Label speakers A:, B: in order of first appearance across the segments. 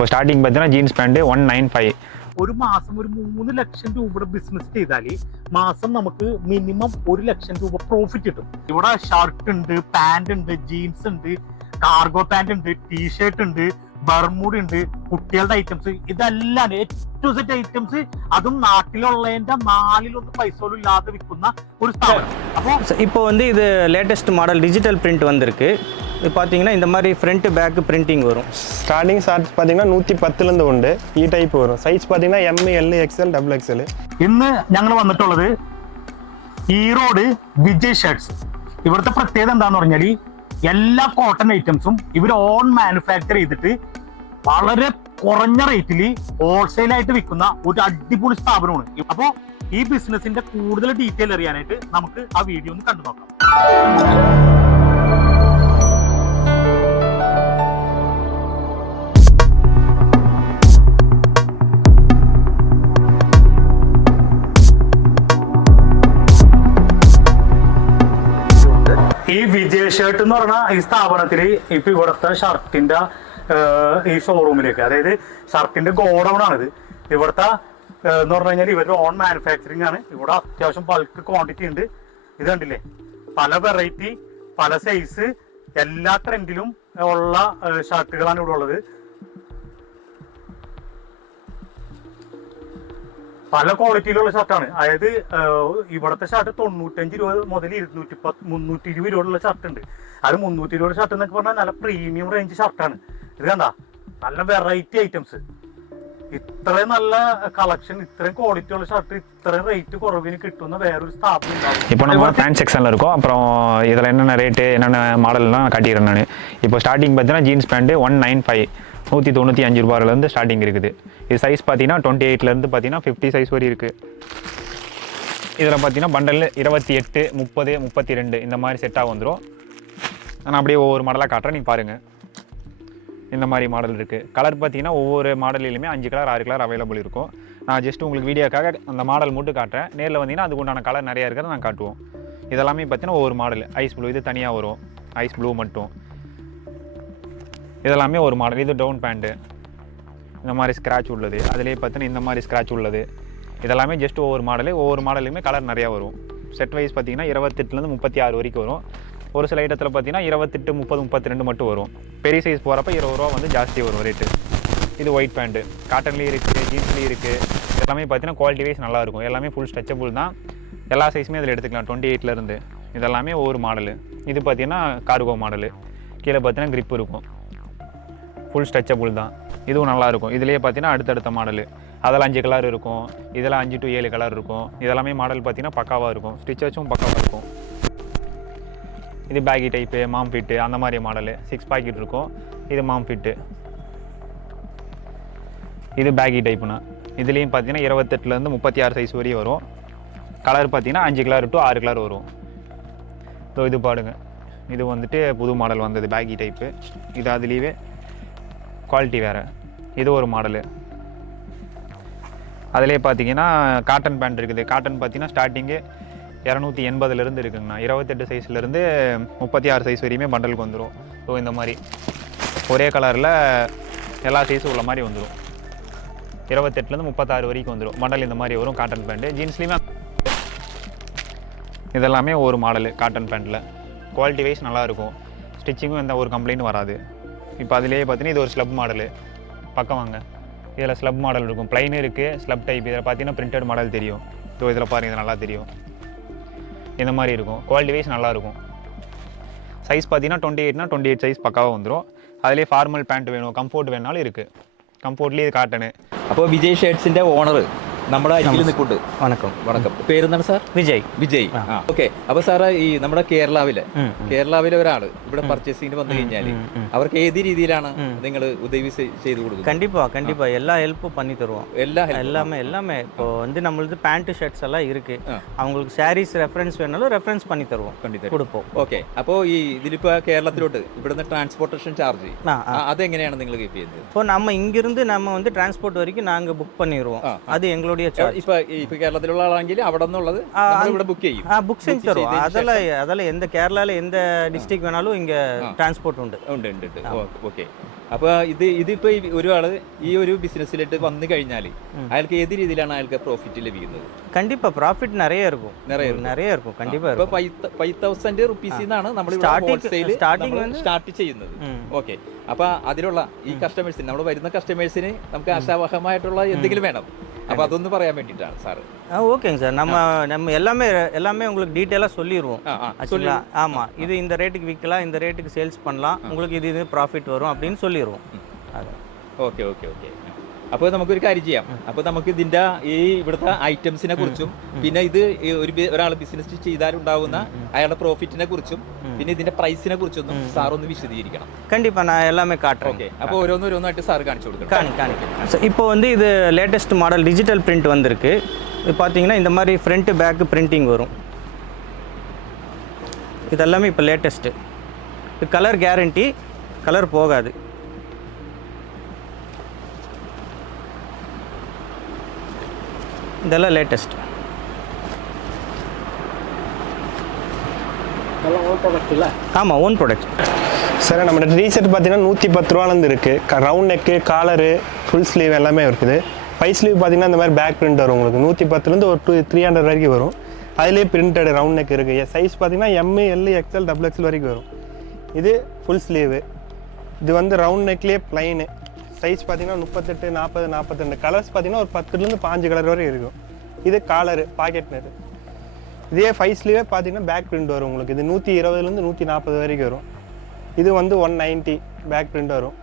A: ഇപ്പോൾ സ്റ്റാർട്ടിങ് பார்த்தீங்கன்னா jeans pant one nine five
B: ഒരു മാസം ഒരു മൂന്ന് ലക്ഷം രൂപ ബിസിനസ് ചെയ്താൽ മാസം നമുക്ക് മിനിമം ഒരു ലക്ഷം രൂപ പ്രോഫിറ്റ് കിട്ടും. ഇവിടെ ഷർട്ട് ഉണ്ട് പാന്റ് ഉണ്ട് ജീൻസ് ഉണ്ട് കാർഗോ പാന്റ് ഉണ്ട് ടീഷർട്ട് ഉണ്ട് ബർമൂഡ് ഉണ്ട് കുട്ടികളുടെ ഐറ്റംസ് ഇതെല്ലാം ഏറ്റവും സെറ്റ് ഐറ്റംസ് അതും നാട്ടിലുള്ളതിന്റെ നാലിലൊന്നും പൈസ പോലും ഇല്ലാതെ വിൽക്കുന്ന ഒരു സ്ഥലം അപ്പൊ
C: ഇപ്പൊ വന്ന് ഇത് ലേറ്റസ്റ്റ് മോഡൽ ഡിജിറ്റൽ പ്രിന്റ് വന്നിருக்கு இது பார்த்தீங்கன்னா இந்த மாதிரி ஃப்ரண்ட் பேக் பிரிண்டிங் வரும்
D: ஸ்டார்டிங் ஷார்ட்ஸ் பார்த்தீங்கன்னா நூற்றி பத்துலேருந்து உண்டு ഈ ടൈപ്പ് വരും സൈസ് பார்த்தீங்கன்னா M L X L double X L
B: ഇന്ന് ഞങ്ങൾ വന്നിട്ടുള്ളത് ഈറോഡ് വിജയ് ഷർട്സ് ഇവിടുത്തെ പ്രത്യേകത എന്താന്ന് പറഞ്ഞാൽ എല്ലാ കോട്ടൺ ഐറ്റംസും ഇവർ ഓൺ മാനുഫാക്ചർ ചെയ്തിട്ട് വളരെ കുറഞ്ഞ റേറ്റിൽ ഹോൾസെയിൽ ആയിട്ട് വിൽക്കുന്ന ഒരു അടിപൊളി സ്ഥാപനമാണ് അപ്പോൾ ഈ ബിസിനസിന്റെ കൂടുതൽ ഡീറ്റെയിൽ അറിയാനായിട്ട് നമുക്ക് ആ വീഡിയോ ഒന്ന് കണ്ടു നോക്കാം എന്ന് പറഞ്ഞ ഈ സ്ഥാപനത്തിൽ ഇപ്പൊ ഇവിടുത്തെ ഷർട്ടിന്റെ ഈ ഷോറൂമിലേക്ക് അതായത് ഷർട്ടിന്റെ ഗോഡൗൺ ആണിത്. ഇവിടുത്തെ എന്ന് പറഞ്ഞു കഴിഞ്ഞാൽ ഇവരുടെ ഓൺ മാനുഫാക്ചറിങ് ആണ്. ഇവിടെ അത്യാവശ്യം ബൾക്ക് ക്വാണ്ടിറ്റി ഉണ്ട്. ഇത് കണ്ടില്ലേ? പല വെറൈറ്റി പല സൈസ് എല്ലാ ട്രെൻഡിലും ഉള്ള ഷർട്ടുകളാണ് ഇവിടെ ഉള്ളത്. പല ക്വാളിറ്റിയിലുള്ള ഷർട്ടാണ് അതായത് ഏഹ്, ഇവിടുത്തെ ഷർട്ട് തൊണ്ണൂറ്റഞ്ച് രൂപ മുതൽ ഇരുന്നൂറ്റി പത്ത് മുന്നൂറ്റി ഇരുപത് രൂപയുള്ള ഷർട്ട് ഉണ്ട് അത് മുന്നൂറ്റി ഇരുപത് ഷർട്ട് എന്നൊക്കെ പറഞ്ഞാൽ നല്ല പ്രീമിയം റേഞ്ച് ഷർട്ടാണ് ഇത് കണ്ട നല്ല വെറൈറ്റി ഐറ്റംസ് ഇത്രയും നല്ല കളക്ഷൻ ഇത്രയും ക്വാളിറ്റി ഉള്ള ഷർട്ട് ഇത്രയും റേറ്റ് കുറവിന് കിട്ടുന്ന വേറൊരു സ്ഥാപനം ഉണ്ടാവും.
A: இப்போ நம்ம பேண்ட் செக்ஷனில் இருக்கோம் அப்புறம் இதில் என்னென்ன ரேட்டு என்னென்ன மாடல்லாம் காட்டிடுறேன் நான் இப்போ ஸ்டார்டிங் பார்த்தீங்கன்னா jeans pant one nine five நூற்றி தொண்ணூற்றி அஞ்சு ரூபாயிலேருந்து ஸ்டார்டிங் இருக்குது. இது சைஸ் பார்த்தீங்கன்னா டுவெண்ட்டி எயிட்லேருந்து பார்த்தீங்கன்னா ஃபிஃப்டி சைஸ் வரையும் இருக்குது இதில் பார்த்தீங்கன்னா பண்டலில் இருபத்தி எட்டு முப்பது முப்பத்தி ரெண்டு இந்த மாதிரி செட்டாக வந்துடும் நான் அப்படியே ஒவ்வொரு மாடலாக காட்டுறேன். நீங்கள் பாருங்கள் இந்த மாதிரி மாடல் இருக்குது கலர் பார்த்தீங்கன்னா ஒவ்வொரு மாடலிலுமே அஞ்சு கலர் ஆறு கலர் அவைலபிள் இருக்கும். நான் ஜஸ்ட் உங்களுக்கு வீடியோக்காக அந்த மாடல் மட்டும் காட்டுறேன். நேரில் வந்தீங்கன்னா அதுக்கு உண்டான கலர் நிறையா இருக்கிறத நான் காட்டுவோம். இதெல்லாமே பார்த்தீங்கன்னா ஒவ்வொரு மாடல் ஐஸ் ப்ளூ இது தனியாக வரும். ஐஸ் ப்ளூ மட்டும். இதெல்லாமே ஒரு மாடல் இது டவுன் பேண்ட்டு இந்த மாதிரி ஸ்க்ராட்ச் உள்ளது. அதுலேயே பார்த்தீங்கன்னா இந்த மாதிரி ஸ்க்ராட்ச் உள்ளது. இதெல்லாமே ஜஸ்ட் ஒவ்வொரு மாடலு ஒவ்வொரு மாடலுமே கலர் நிறையா வரும். செட் வைஸ் பார்த்தீங்கன்னா இருபத்தெட்டுலேருந்து முப்பத்தி ஆறு வரைக்கும் வரும். ஒரு சில இடத்துல பார்த்தீங்கன்னா இருபத்தெட்டு முப்பது முப்பத்தி ரெண்டு மட்டும் வரும். பெரிய சைஸ் போகிறப்ப இருபது ரூபா வந்து ஜாஸ்தி வரும் ரேட்டு இது ஒயிட் பேண்ட்டு காட்டன்லேயும் இருக்குது ஜீன்ஸ்லேயும் இருக்குது எல்லாமே பார்த்தீங்கன்னா குவாலிட்டி வைஸ் நல்லாயிருக்கும் எல்லாமே ஃபுல் ஸ்ட்ரெச்சபிள் தான். எல்லா சைஸுமே அதில் எடுத்துக்கலாம். டுவெண்ட்டி எயிட்லேருந்து இதெல்லாமே ஒவ்வொரு மாடலு இது பார்த்தீங்கன்னா கார்கோ மாடலு கீழே பார்த்தீங்கன்னா க்ரிப் இருக்கும். ஃபுல் ஸ்ட்ரெச்சபுள் தான். இதுவும் நல்லாயிருக்கும் இதுலேயே பார்த்தீங்கன்னா அடுத்தடுத்த மாடலு அதில் அஞ்சு கலர் இருக்கும். இதில் அஞ்சு டு ஏழு கலர் இருக்கும். இதெல்லாமே மாடல் பார்த்தீங்கன்னா பக்காவாக இருக்கும். ஸ்டிச்சஸும் பக்காவாக இருக்கும். இது பேகி டைப்பு மாம் ஃபிட்டு அந்த மாதிரி மாடலு சிக்ஸ் பாக்கெட் இருக்கும். இது மாம் ஃபிட்டு இது பேகி டைப்புனா இதுலேயும் பார்த்தீங்கன்னா இருபத்தெட்டுலேருந்து முப்பத்தி ஆறு சைஸ் வரையும் வரும். கலர் பார்த்தீங்கன்னா அஞ்சு கலர் டு ஆறு கலர் வரும். ஸோ இது பாடுங்க இது வந்துட்டு புது மாடல் வந்தது பேகி டைப்பு இது அதுலேயே குவாலிட்டி வேறு. இது ஒரு மாடலு அதிலே பார்த்தீங்கன்னா காட்டன் பேண்ட் இருக்குது. காட்டன் பார்த்தீங்கன்னா ஸ்டார்டிங்கு இரநூத்தி எண்பதுலேருந்து இருக்குங்கண்ணா. இருபத்தெட்டு சைஸ்லேருந்து முப்பத்தி ஆறு சைஸ் வரையுமே பண்டலுக்கு வந்துடும் ஸோ இந்த மாதிரி. ஒரே கலரில் எல்லா சைஸும் உள்ள மாதிரி வந்துடும் இருபத்தெட்டுலேருந்து முப்பத்தாறு வரைக்கும் வந்துடும் மண்டல் இந்த மாதிரி வரும் காட்டன் பேண்ட்டு ஜீன்ஸ்லேயுமே இதெல்லாமே ஒரு மாடலு காட்டன் பேண்ட்டில் குவாலிட்டி வைஸ் நல்லாயிருக்கும் ஸ்டிச்சிங்கும் எந்த ஒரு கம்ப்ளைண்ட்டும் வராது. இப்போ அதிலேயே பார்த்தீங்கன்னா இது ஒரு ஸ்லப் மாடலு பக்கம் வாங்க இதில் ஸ்லப் மாடல் இருக்கும் ப்ளைன் இருக்குது ஸ்லப் டைப் இதில் பார்த்தீங்கன்னா பிரிண்டட் மாடல் தெரியும் ஸோ இதில் பாருங்கள் இது நல்லா தெரியும் இந்த மாதிரி இருக்கும் குவாலிட்டி வைஸ் நல்லாயிருக்கும் சைஸ் பார்த்தீங்கன்னா டுவெண்ட்டி எயிட்னா டுவெண்ட்டி எயிட் சைஸ் பக்காவாக வந்துடும் அதிலே ஃபார்மல் பேண்ட் வேணும் கம்ஃபோர்ட் வேணாலும் இருக்குது கம்ஃபோர்ட்லேயே இது காட்டனு
E: അപ്പോൾ വിജയ് ഷർട്സിന്റെ ഓണർ നമ്മുടെ അരികിൽ നിൽക്കുന്നുണ്ട്
C: வணக்கம்
E: വണക്കം പേരെന്താണ് സാർ
C: விஜய்
E: വിജയ് ഓക്കെ അപ്പൊ സാറ് ഈ നമ്മുടെ കേരളാവിലെ
C: ഉം,
E: കേരളാവിലെ ഒരാള് ഇവിടെ പർച്ചേസിംഗിന് വന്നു കഴിഞ്ഞാല് അവർക്ക് ഏത് രീതിയിലാണ് നിങ്ങൾ ഉദവി se- ചെയ്തു കൊടുക്കുന്നത്
C: கண்டிப்பா கண்டிப்பா எல்லா ஹெல்ப்பும் பண்ணி தருவோம்
E: എല്ലാ help ഉം.
C: எல்லாமே எல்லாமே இப்போ வந்து நம்மளது பேண்ட் ஷர்ட்ஸ் எல்லாம் இருக்கு
E: ആ.
C: அவங்களுக்கு சாரீஸ் ரெஃபரன்ஸ் வேணாலும் ரெஃபரன்ஸ் பண்ணி தருவோம்
E: കണ്ടിത്തരും.
C: கொடுப்போம்
E: ഓക്കെ അപ്പോ ഈ ഇതിലിപ്പോ കേരളത്തിലോട്ട് ഇവിടുന്ന് ട്രാൻസ്പോർട്ടേഷൻ ചാർജ്
C: ஆ, ஆ.
E: അതെങ്ങനെയാണ് നിങ്ങൾ കീപ്പ് ചെയ്യുന്നത്
C: இப்போ நம்ம இங்கிருந்து நம்ம வந்து டிரான்ஸ்போர்ட் வரைக்கும் நாங்க புக் பண்ணிடுவோம்
E: ആ,
C: அது எங்களுடைய சார்ஜ்
E: ഇപ്പൊ ഇപ്പൊ കേരളത്തിലുള്ള ആളാണെങ്കിൽ അവിടെ നിന്നുള്ളത്
C: ആ,
E: നമ്മൾ
C: അങ്-
E: ഇവിടെ ബുക്ക് ചെയ്യും
C: ஆ புக் செஞ்சு
E: Book
C: தருவோம்
E: ചെയ്തതിന്
C: அதெல்லாம் அதெல்லாம் எந்த கேரளால எந்த டிஸ்ட்ரிக்ட் வேணாலும் இங்க
E: ஆ.
C: டிரான்ஸ்போர்ட் உண்டு
E: ഉണ്ട് ഉണ്ട് ഉണ്ട്
C: ആ.
E: ഓക്കെ അപ്പൊ ഇത് ഇതിപ്പോ ഈ ഒരാള് ഈ ഒരു ബിസിനസ്സിലിട്ട് വന്നു കഴിഞ്ഞാൽ അയാൾക്ക് ഏത് രീതിയിലാണ് അയാൾക്ക് പ്രോഫിറ്റ് ലഭിക്കുന്നത്
C: கண்டிப்பாக ப்ராஃபிட் நிறைய இருக்கும்
E: நிறைய இருக்கும்.
C: நிறைய இருக்கும் கண்டிப்பாக
E: ഇപ്പൊ
C: இருக்கும்
E: ഫൈവ് തൗസൻഡ് റുപ്പീസിൽ നിന്നാണ് നമ്മൾ
C: Starting- starting வந்து-
E: സ്റ്റാർട്ട് ചെയ്യുന്നത്
C: ம்.
E: ഓക്കെ അപ്പൊ അതിലുള്ള ഈ കസ്റ്റമേഴ്സിന് നമ്മൾ വരുന്ന കസ്റ്റമേഴ്സിന് നമുക്ക് ആശാവഹമായിട്ടുള്ള എന്തെങ്കിലും വേണം അപ്പൊ അതൊന്ന് പറയാൻ വേണ്ടിയിട്ടാണ് സാറ്
C: ஆ ஓகேங்க சார் நம்ம நம்ம எல்லாமே எல்லாமே உங்களுக்கு டீட்டெயிலாக சொல்லிடுவோம்
E: ആ ആ
C: ஆக்சுவலா ஆமாம் இது இந்த ரேட்டுக்கு விற்கலாம் இந்த ரேட்டுக்கு சேல்ஸ் பண்ணலாம் உங்களுக்கு இது இது ப்ராஃபிட் வரும் அப்படின்னு சொல்லிடுவோம் அது
E: ഓക്കെ ഓക്കെ ഓക്കെ അപ്പോൾ നമുക്കൊരു കാര്യം ചെയ്യാം. അപ്പോൾ നമുക്ക് ഇതിന്റെ ഈ ഇവിടുത്തെ ഐറ്റംസിനെ കുറിച്ചും പിന്നെ ഇത് ഒരു ഒരാൾ ബിസിനസ് ചെയ്താൽ ഉണ്ടാകുന്ന അയാളുടെ പ്രോഫിറ്റിനെ കുറിച്ചും പിന്നെ ഇതിന്റെ പ്രൈസിനെ കുറിച്ചൊന്നും സാർ ഒന്ന് വിശദീകരിക്കണം.
C: கண்டிப்பா நான் எல்லாமே
E: ഓക്കെ. അപ്പോൾ ഓരോന്ന് ഓരോന്നായിട്ട് സാർ കാണിച്ചു കൊടുക്കണം.
C: காணி വന്ന് ഇത് ലേറ്റസ്റ്റ് മോഡൽ இது லேட்டஸ்ட் மாடல் டிஜிட்டல் பிரிண்ட் வந்திருக்கு இது பார்த்தீங்கன்னா இந்த மாதிரி ஃப்ரண்ட்டு பேக் பிரிண்டிங் வரும். இதெல்லாமே இப்போ லேட்டஸ்ட்டு இது கலர் கேரண்டி கலர் போகாது. இதெல்லாம் லேட்டஸ்ட் ஆமாம் ஓன் ப்ராடக்ட்
D: சார் நம்ம டீ ஷர்ட் பார்த்தீங்கன்னா நூற்றி பத்து ரூபாலேருந்து இருக்குது round neck collar full sleeve எல்லாமே இருக்குது. ஃபைவ் ஸ்லீவ் பார்த்தீங்கன்னா இந்த மாதிரி பேக் பிரிண்ட் வரும் உங்களுக்கு. நூற்றி பத்துலேருந்து ஒரு டூ த்ரீ ஹண்ட்ரட் வரைக்கும் வரும். அதுலேயே பிரிண்டட் ரவுண்ட் நெக் இருக்குது சைஸ் பார்த்தீங்கன்னா M A L XL double XL வரைக்கும் வரும். இது ஃபுல் ஸ்லீவு இது வந்து ரவுண்ட் நெக்லேயே ப்ளைனு சைஸ் பார்த்தீங்கன்னா முப்பத்தெட்டு நாற்பது நாற்பத்தெண்டு கலர்ஸ் பார்த்தீங்கன்னா ஒரு பத்துலேருந்து பாஞ்சு கலர் வரை இருக்கும். இது காலரு பாக்கெட் நெட் இதே ஃபைவ் பார்த்தீங்கன்னா பேக் பிரிண்ட் வரும் உங்களுக்கு. இது நூற்றி இருபதுலேருந்து நூற்றி நாற்பது வரைக்கும் வரும். இது வந்து ஒன் நைன்ட்டி பேக் பிரிண்ட் வரும்.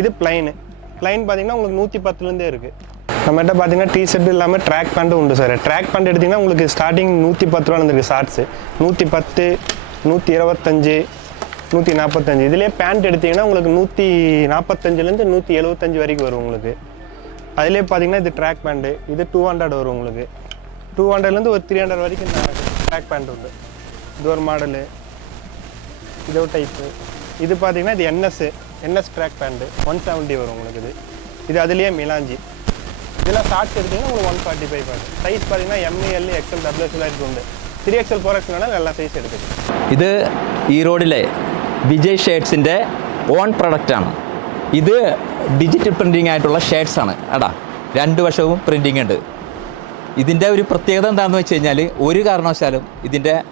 D: இது பிளைனு பிளைன் பார்த்தீங்கன்னா உங்களுக்கு நூற்றி பத்துலேருந்தே இருக்குது நம்மகிட்ட பார்த்தீங்கன்னா டிஷர்ட் இல்லாமல் ட்ராக் பேண்ட்டும் உண்டு சார் ட்ராக் பேண்ட் எடுத்திங்கன்னா உங்களுக்கு ஸ்டார்டிங் நூற்றி பத்து ரூபாலேருந்து இருக்குது ஷார்ட்ஸு நூற்றி பத்து நூற்றி இருபத்தஞ்சு நூற்றி நாற்பத்தஞ்சு இதிலே பேண்ட் எடுத்தீங்கன்னா உங்களுக்கு நூற்றி நாற்பத்தஞ்சுலேருந்து நூற்றி எழுபத்தஞ்சு வரைக்கும் வரும் உங்களுக்கு. அதிலே பார்த்தீங்கன்னா இது ட்ராக் பேண்டு இது டூ ஹண்ட்ரட் வரும் உங்களுக்கு. டூ ஹண்ட்ரட்லேருந்து ஒரு த்ரீ ஹண்ட்ரட் வரைக்கும் ட்ராக் பேண்ட் உண்டு. இது ஒரு மாடலு இதோ டைப்பு இது பார்த்தீங்கன்னா இது NS NS track pant one seventy வரும் உங்களுக்கு இது. இது அதுலேயே மிலாஞ்சி இதெல்லாம் ஷார்ட்ஸ் எடுத்திங்கன்னா உங்களுக்கு ஒன் ஃபார்ட்டி ஃபைவ் வரும் சைஸ் பார்த்தீங்கன்னா எம்ஏஎல் எக்ஸ்எல் டபுள்எஸ்எல்லாம் இருக்குது உண்டு. த்ரீ எக்ஸ்எல் ஃபோர் எக்ஸ்எல்னால எல்லா சைஸ் எடுக்குது
E: இது ஈரோடில் വിജയ് ഷേഡ്സിന്റെ ഓൺ പ്രൊഡക്റ്റാണ്. ഇത് ഡിജിറ്റൽ പ്രിന്റിംഗ് ആയിട്ടുള്ള ഷേഡ്സ് ആണ്. എടാ രണ്ട് വശവും പ്രിന്റിംഗ് ഉണ്ട്. ഇതിന്റെ ഒരു പ്രത്യേകത എന്താണെന്ന് വെച്ച് കഴിഞ്ഞാൽ ഒരു കാരണവശാലും ഇതിന്റെ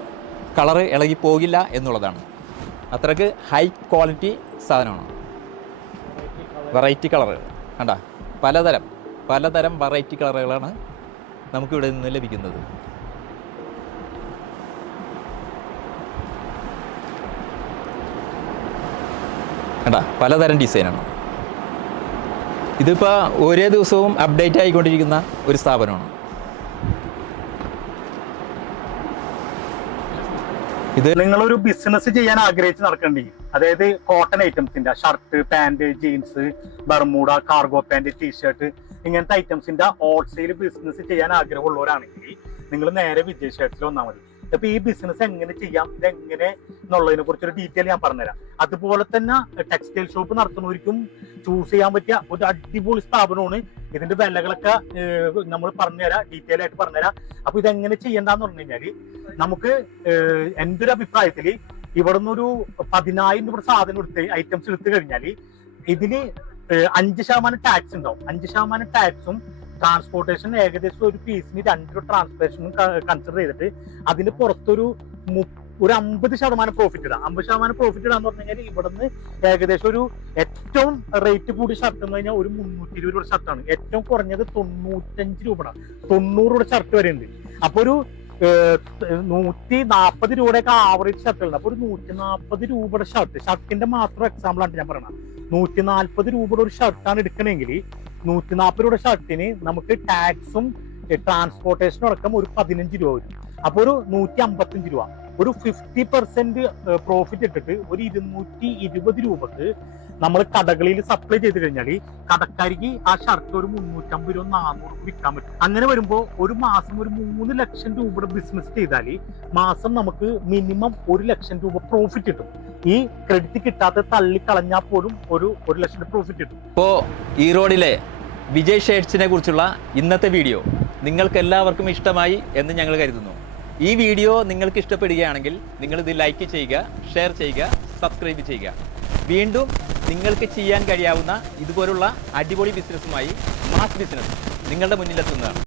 E: കളറ് ഇളകി പോകില്ല എന്നുള്ളതാണ്. അത്രയ്ക്ക് ഹൈ ക്വാളിറ്റി സാധനമാണ്. വെറൈറ്റി കളറുകൾ കണ്ട? പലതരം പലതരം വെറൈറ്റി കളറുകളാണ് നമുക്കിവിടെ നിന്ന് ലഭിക്കുന്നത്. കണ്ട പലതരം ഡിസൈനാണ്. ഇതിപ്പോൾ ഒരേ ദിവസവും അപ്ഡേറ്റ് ആയിക്കൊണ്ടിരിക്കുന്ന ഒരു സ്ഥാപനമാണ്. ഇത്
B: നിങ്ങളൊരു ബിസിനസ് ചെയ്യാൻ ആഗ്രഹിച്ച് നടക്കേണ്ടി. അതായത് cotton ഐറ്റംസിന്റെ shirt pant jeans Bermuda cargo pant T shirt ഇങ്ങനത്തെ ഐറ്റംസിന്റെ ഹോൾസെയിൽ ബിസിനസ് ചെയ്യാൻ ആഗ്രഹമുള്ളവരാണെങ്കിൽ നിങ്ങൾ നേരെ വിജയ് ഷർട്ട്സിൽ വന്നാൽ മതി. അപ്പൊ ഈ ബിസിനസ് എങ്ങനെ ചെയ്യാം? ഇതെങ്ങനെ എന്നുള്ളതിനെ കുറിച്ചൊരു ഡീറ്റെയിൽ ഞാൻ പറഞ്ഞുതരാം. അതുപോലെ തന്നെ ടെക്സ്റ്റൈൽ ഷോപ്പ് നടത്തുന്നവർക്കും ചൂസ് ചെയ്യാൻ പറ്റിയ ഒരു അടിപൊളി സ്ഥാപനമാണ്. ഇതിന്റെ വിലകളൊക്കെ നമ്മൾ പറഞ്ഞുതരാം ഡീറ്റെയിൽ ആയിട്ട് പറഞ്ഞുതരാം. അപ്പൊ ഇതെങ്ങനെ ചെയ്യണ്ടെന്ന് പറഞ്ഞു കഴിഞ്ഞാൽ നമുക്ക് എന്റെ ഒരു അഭിപ്രായത്തിൽ ഇവിടെ നിന്നൊരു പതിനായിരം രൂപ സാധനം എടുത്ത് ഐറ്റംസ് എടുത്തു കഴിഞ്ഞാൽ ഇതിന് അഞ്ച് ശതമാനം ടാക്സ് ഉണ്ടാവും. അഞ്ച് ശതമാനം ടാക്സും ട്രാൻസ്പോർട്ടേഷൻ ഏകദേശം ഒരു പീസിന് രണ്ട് ട്രാൻസ്പോർട്ടേഷനും കൺസിഡർ ചെയ്തിട്ട് അതിന് പുറത്തൊരു ഒരു അമ്പത് ശതമാനം പ്രോഫിറ്റ് ഇടാം. അമ്പത് ശതമാനം പ്രോഫിറ്റ് ഇടാന്ന് പറഞ്ഞു കഴിഞ്ഞാൽ ഇവിടുന്ന് ഏകദേശം ഒരു ഏറ്റവും റേറ്റ് കൂടിയ ഷർട്ട് എന്ന് കഴിഞ്ഞാൽ ഒരു മുന്നൂറ്റി ഇരുപത് രൂപ ഷർട്ടാണ് ഏറ്റവും കുറഞ്ഞത് തൊണ്ണൂറ്റഞ്ച് രൂപ തൊണ്ണൂറ് രൂപ ഷർട്ട് വരെ ഉണ്ട്. അപ്പൊ ഒരു നൂറ്റി നാൽപ്പത് രൂപയുടെയൊക്കെ ആവറേജ് ഷർട്ടുകളുണ്ട് അപ്പൊ ഒരു നൂറ്റി നാൽപ്പത് രൂപയുടെ ഷർട്ട് ഷർട്ടിന്റെ മാത്രം എക്സാമ്പിൾ ആണ് ഞാൻ പറയണത്. നൂറ്റി നാൽപ്പത് രൂപയുടെ ഒരു ഷർട്ടാണ് എടുക്കണമെങ്കിൽ നൂറ്റി നാൽപ്പത് രൂപയുടെ ഷർട്ടിന് നമുക്ക് ടാക്സും ട്രാൻസ്പോർട്ടേഷനും അടക്കം ഒരു പതിനഞ്ച് രൂപ വരും. അപ്പൊ ഒരു നൂറ്റി അമ്പത്തഞ്ച് രൂപ. ഒരു ഫിഫ്റ്റി പെർസെന്റ് പ്രോഫിറ്റ് ഇട്ടിട്ട് ഒരു ഇരുന്നൂറ്റി ഇരുപത് രൂപക്ക് നമ്മൾ കടകളിൽ സപ്ലൈ ചെയ്ത് കഴിഞ്ഞാൽ കടക്കാരിക്ക് ആ ഷർട്ട് ഒരു മുന്നൂറ്റമ്പത് രൂപ നാനൂറ് വിൽക്കാൻ പറ്റും. അങ്ങനെ വരുമ്പോൾ ഒരു മാസം ഒരു മൂന്ന് ലക്ഷം രൂപയുടെ ബിസിനസ് ചെയ്താൽ മാസം നമുക്ക് മിനിമം ഒരു ലക്ഷം രൂപ പ്രോഫിറ്റ് കിട്ടും. ഈ ക്രെഡിറ്റ് കിട്ടാത്ത തള്ളിക്കളഞ്ഞാൽ പോലും ഒരു ഒരു ലക്ഷം രൂപ പ്രോഫിറ്റ് കിട്ടും
E: ഇപ്പോൾ റോഡിലെ വിജയ് ഷേഡ്സിനെ കുറിച്ചുള്ള ഇന്നത്തെ വീഡിയോ നിങ്ങൾക്ക് എല്ലാവർക്കും ഇഷ്ടമായി എന്ന് ഞങ്ങൾ കരുതുന്നു. ഈ വീഡിയോ നിങ്ങൾക്ക് ഇഷ്ടപ്പെടുകയാണെങ്കിൽ നിങ്ങൾ ഇത് ലൈക്ക് ചെയ്യുക ഷെയർ ചെയ്യുക സബ്സ്ക്രൈബ് ചെയ്യുക. വീണ്ടും നിങ്ങൾക്ക് ചെയ്യാൻ കഴിയാവുന്ന ഇതുപോലുള്ള അടിപൊളി ബിസിനസ്സുമായി മാസ് ബിസിനസ് നിങ്ങളുടെ മുന്നിലെത്തുന്നതാണ്.